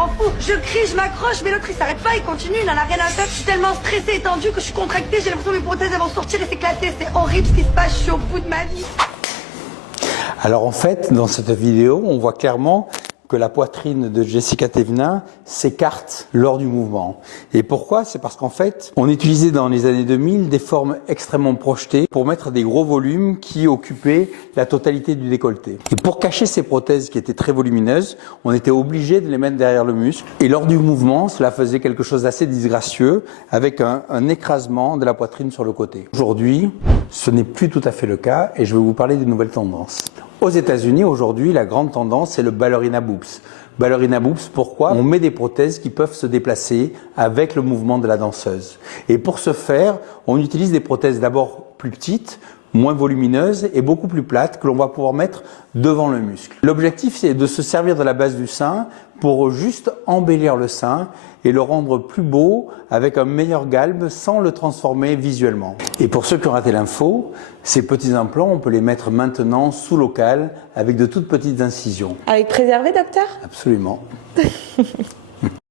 rend fou. Je crie, je m'accroche, mais l'autre il s'arrête pas, il continue, il en a rien à faire. Je suis tellement stressée et tendue que je suis contractée, j'ai l'impression que mes prothèses elles vont sortir et s'éclater. C'est horrible ce qui se passe, je suis au bout de ma vie. Alors en fait, dans cette vidéo, on voit clairement que la poitrine de Jessica Thévenin s'écarte lors du mouvement. Et pourquoi? C'est parce qu'en fait, on utilisait dans les années 2000 des formes extrêmement projetées pour mettre des gros volumes qui occupaient la totalité du décolleté. Et pour cacher ces prothèses qui étaient très volumineuses, on était obligé de les mettre derrière le muscle. Et lors du mouvement, cela faisait quelque chose d'assez disgracieux avec un écrasement de la poitrine sur le côté. Aujourd'hui, ce n'est plus tout à fait le cas et je vais vous parler des nouvelles tendances. Aux États-Unis, aujourd'hui, la grande tendance, c'est le ballerina boobs. Ballerina boobs, pourquoi? On met des prothèses qui peuvent se déplacer avec le mouvement de la danseuse. Et pour ce faire, on utilise des prothèses d'abord plus petites, moins volumineuses et beaucoup plus plates que l'on va pouvoir mettre devant le muscle. L'objectif, c'est de se servir de la base du sein pour juste embellir le sein et le rendre plus beau avec un meilleur galbe sans le transformer visuellement. Et pour ceux qui ont raté l'info, ces petits implants, on peut les mettre maintenant sous local avec de toutes petites incisions. Avec préservé, docteur? Absolument.